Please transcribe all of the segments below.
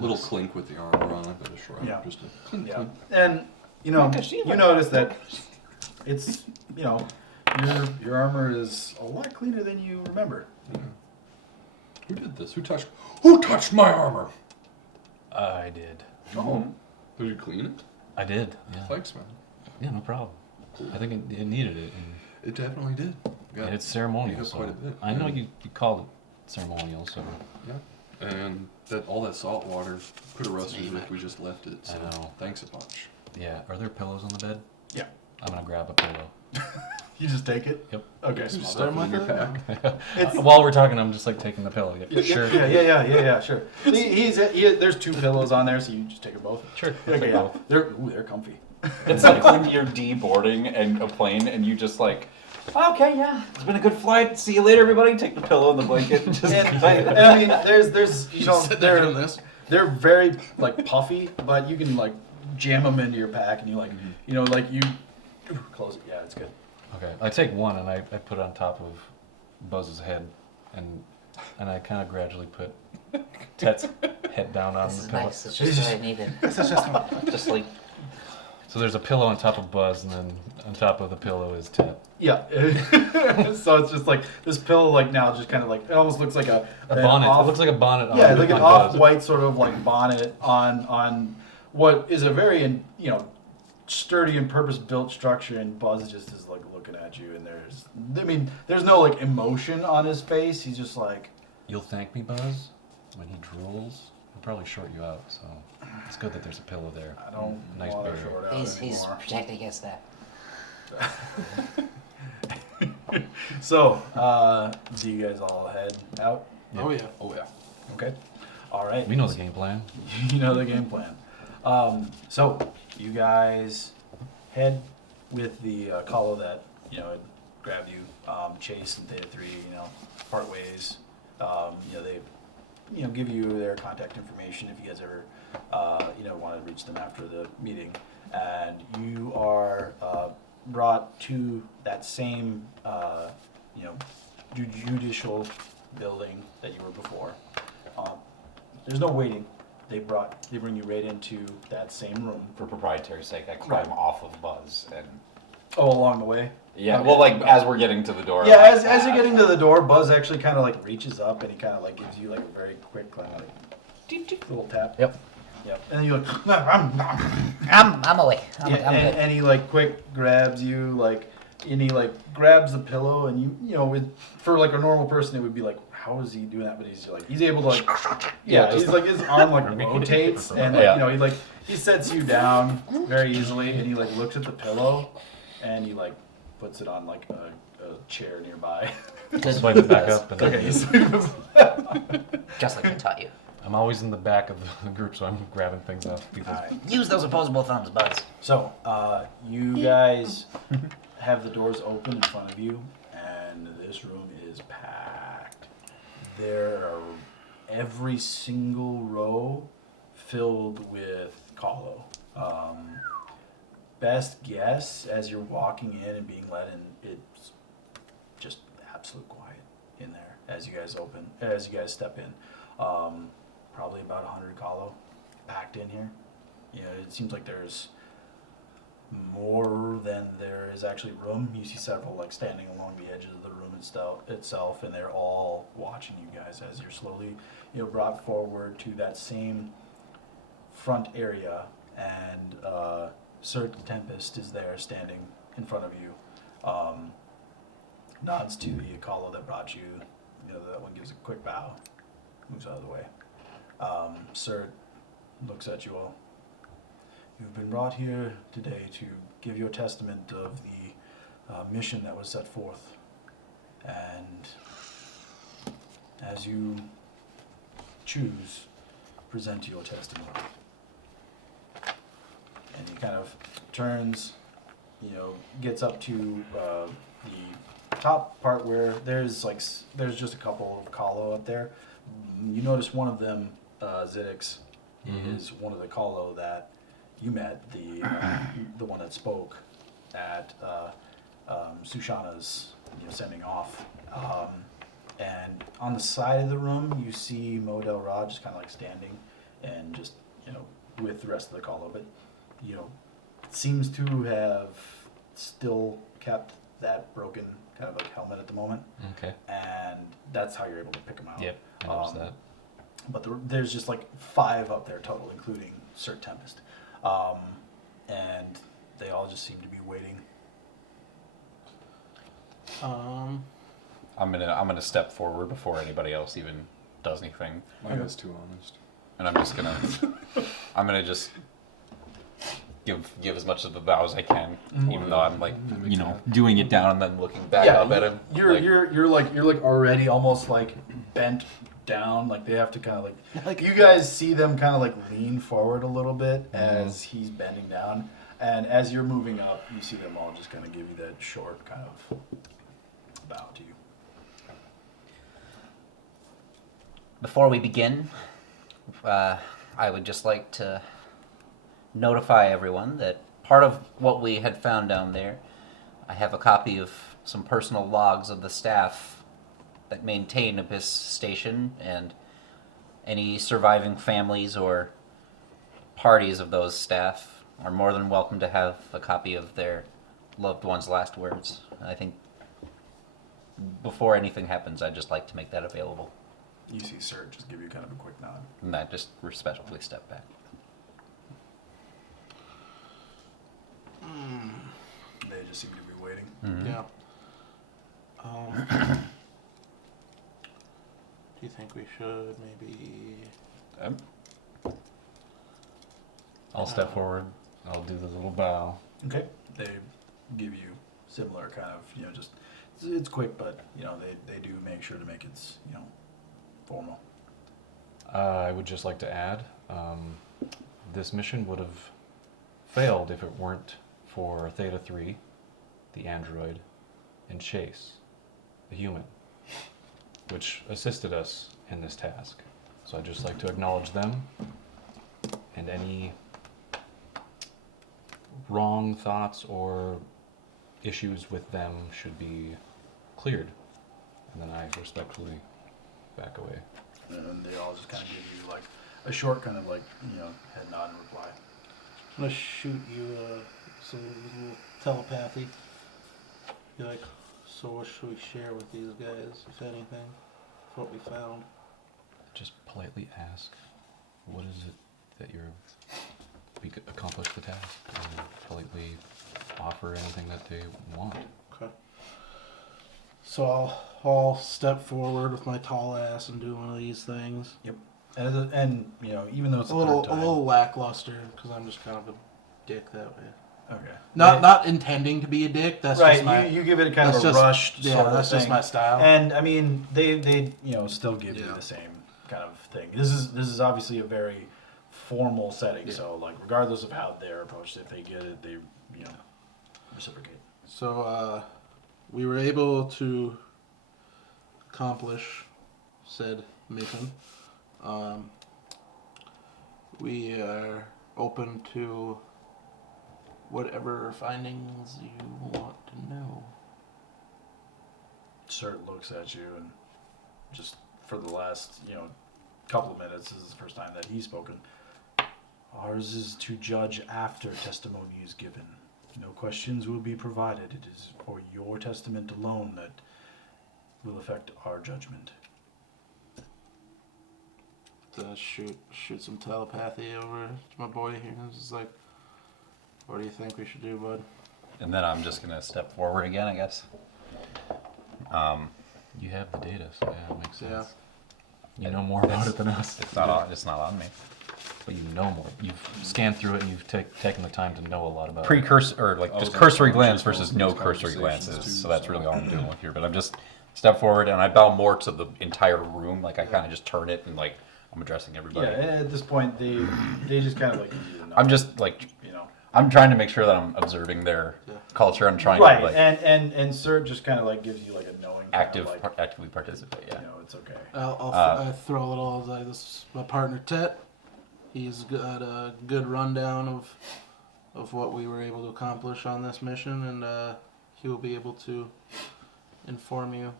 Little clink with the armor on, I bet a shrug. Yeah. Just a clink, Yeah. clink. And, you notice that it's, your armor is a lot cleaner than you remember. Yeah. Who did this? Who touched my armor? I did. Oh. Did you clean it? I did. Yeah. Thanks, man. Yeah, no problem. I think it needed it. It definitely did. Yeah. And it's ceremonial. You got So quite a bit. I know you called it ceremonial, so. Yeah. And all that salt water could have rusted it if we just left it. So I know. Thanks a bunch. Yeah. Are there pillows on the bed? Yeah. I'm gonna grab a pillow. You just take it? Yep. Okay. Just stuff it in your pack. While we're talking, I'm just like taking the pillow. Yeah, sure. Yeah, sure. There's 2 pillows on there, so you just take them both. Sure. Okay, yeah. They're comfy. It's like when you're deboarding a plane and you just like, okay, yeah, it's been a good flight. See you later, everybody. Take the pillow and the blanket. And just And I mean, there's doing this. they're very like puffy, but you can like jam them into your pack, and you like you close it. Yeah, it's good. Okay. I take one and I put it on top of Buzz's head, and I kind of gradually put Tet's head down on This the is pillow. nice. It's just what I needed. just like, So there's a pillow on top of Buzz, and then on top of the pillow is Tet. Yeah. So it's just like this pillow, like now, just kind of like it almost looks like a Bonnet. It looks like a bonnet. Yeah, on, like an on Buzz. off-white sort of like bonnet on what is a very sturdy and purpose-built structure, and Buzz just is like looking at you, and there's no like emotion on his face. He's just like, You'll thank me, Buzz, when he drools. He'll probably short you out, so it's good that there's a pillow there. I don't Nice want to barrier. short out He's anymore. protected against that. So, do you guys all head out? Yeah. Oh yeah. Oh yeah. Okay. All right. We know the game plan. You know the game plan. So you guys head with the Colo that had grabbed you. Chase and Theta 3, part ways. They give you their contact information if you guys ever want to reach them after the meeting. And you are brought to that same judicial building that you were before. There's no waiting. They bring you right into that same room. for proprietary sake, I climb off of Buzz and. Oh, along the way. Yeah, Okay. well, like as we're getting to the door. Yeah, like, as you're getting to the door, Buzz actually kind of like reaches up and he kind of like gives you like a very quick kind of like deep, deep little tap. Yep. Yep. And then you're like, I'm awake. I'm good. and he like quick grabs you and he like grabs the pillow, and for like a normal person it would be like, how is he doing that? But he's able to like, he's like his arm like rotates, and like, he sets you down very easily, and he like looks at the pillow, and he like puts it on like a chair nearby. Swipe it back up. And Okay. Just like I taught you. I'm always in the back of the group, so I'm grabbing things off people. All right. Use those opposable thumbs, Buzz. So, you guys have the doors open in front of you, and this room is packed. There are every single row filled with Colo. Best guess, as you're walking in and being led in, it's just absolute quiet in there as you guys step in. Probably about 100 Colo packed in here. It seems like there's more than there is actually room. You see several like standing along the edges of the room itself, and they're all watching you guys as you're slowly brought forward to that same front area, and Sir Tempest is there standing in front of you. Nods to the Colo that brought you. That one gives a quick bow, moves out of the way. Sir looks at you all. You've been brought here today to give your testament of the mission that was set forth. And as you choose, present your testimony. And he kind of turns, gets up to the top part where there's just a couple of Colo up there. You notice one of them, Zidix, is one of the Colo that you met, the one that spoke at Sushana's sending off. And on the side of the room, you see Mo Del Ra just kind of like standing and just, with the rest of the column, but, seems to have still kept that broken kind of like helmet at the moment, Okay. and that's how you're able to pick them out. Yep. I noticed that. But there's just like 5 up there total, including Sir Tempest, and they all just seem to be waiting. I'm gonna step forward before anybody else even does anything, My guy's too honest. and I'm gonna just give as much of a bow as I can, even though I'm like doing it down and then looking back up at him. You're like already almost like bent down, like they have to kind of like you guys see them kind of like lean forward a little bit as he's bending down, and as you're moving up, you see them all just kind of give you that short kind of bow to you. Before we begin, I would just like to notify everyone that part of what we had found down there, I have a copy of some personal logs of the staff that maintain Abyss Station, and any surviving families or parties of those staff are more than welcome to have a copy of their loved ones' last words. I think before anything happens, I'd just like to make that available. You see Sir just give you kind of a quick nod. And I just respectfully step back. They just seem to be waiting. Mm-hmm. Yeah. Do you think we should maybe? I'll step forward. I'll do the little bow. Okay. They give you similar kind of, just it's quick, but they do make sure to make it, formal. I would just like to add, this mission would have failed if it weren't for Theta 3, the android, and Chase, the human, which assisted us in this task. So I'd just like to acknowledge them, and any wrong thoughts or issues with them should be cleared. And then I respectfully back away. And they all just kind of give you like a short kind of like, head nod and reply. I'm gonna shoot you some little telepathy. Be like, so what should we share with these guys, if anything? What we found. Just politely ask, what is it that we could accomplish the task, and politely offer anything that they want. Okay. So I'll step forward with my tall ass and do one of these things. Yep. And even though it's A the little third time, lackluster because I'm just kind of a dick that way. okay. Not intending to be a dick. That's right. just my. You give it kind of that's a just- rushed Yeah, sort of that's thing. just my style. And I mean, they still give you Yeah. the same kind of thing. This is obviously a very formal setting. Yeah. So like, regardless of how they're approached, if they get it, they reciprocate. So we were able to accomplish said mission. We are open to whatever findings you want to know. Cert looks at you and just for the last couple of minutes, this is the first time that he's spoken. Ours is to judge after testimony is given. No questions will be provided. It is for your testament alone that will affect our judgment. To shoot some telepathy over to my boy here. It's just like, what do you think we should do, bud? And then I'm just gonna step forward again, I guess. You have the data, so yeah, it makes sense. Yeah. You know more about it than us. It's not on me. But you know more. You've scanned through it and you've taken the time to know a lot about it. Precursor, or like I just was cursory unconscious glance while versus in no these cursory conversations glances. too, So that's so- really all I'm doing with here. But I'm just step forward and I bow more to the entire room. Like I kind of just turn it and like I'm addressing Yeah, everybody. and at this point, they just kind of like give you the nod, I'm just like you know. I'm trying to make sure that I'm observing their Yeah. culture. I'm trying Right, to like and Sir just kind of like gives you like a knowing kind of like, actively participate. Yeah. it's okay. I throw a little like this is my partner Tet. He's got a good rundown of what we were able to accomplish on this mission, and he will be able to inform you.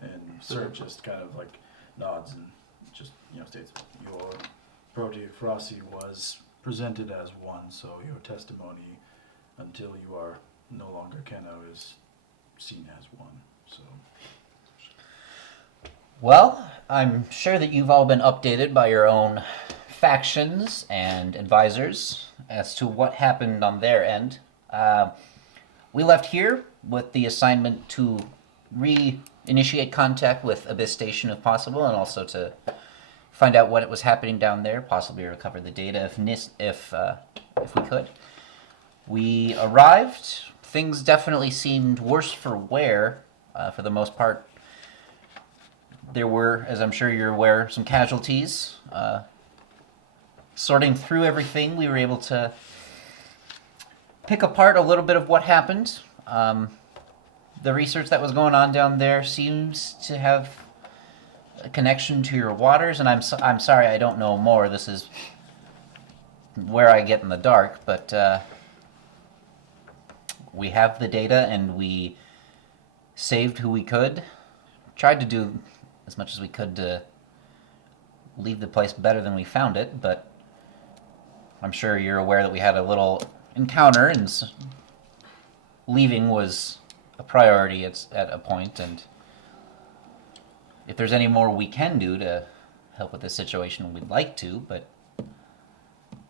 And Sir just kind of like nods and just states, your Frosty was presented as one, so your testimony until you are no longer Keno is seen as one. So Well, I'm sure that you've all been updated by your own factions and advisors as to what happened on their end. We left here with the assignment to re-initiate contact with Abyss Station if possible, and also to find out what was happening down there, possibly recover the data if we could. We arrived. Things definitely seemed worse for wear, for the most part. There were, as I'm sure you're aware, some casualties. Sorting through everything, we were able to pick apart a little bit of what happened. The research that was going on down there seems to have a connection to your waters, and I'm sorry I don't know more. This is where I get in the dark, but we have the data, and we saved who we could. Tried to do as much as we could to leave the place better than we found it, but I'm sure you're aware that we had a little encounter, and leaving was a priority at a point, and if there's any more we can do to help with this situation, we'd like to, but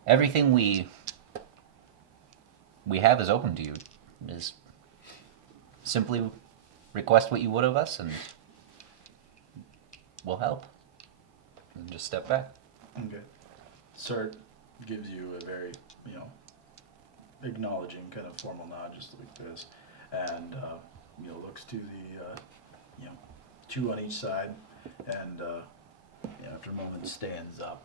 everything we have is open to you. Is simply request what you would of us, and we'll help. And just step back. okay. Cert gives you a very, acknowledging kind of formal nod, just like this, and looks to the two on each side, and after a moment stands up.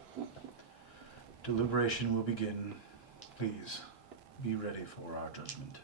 Deliberation will begin. Please be ready for our judgment.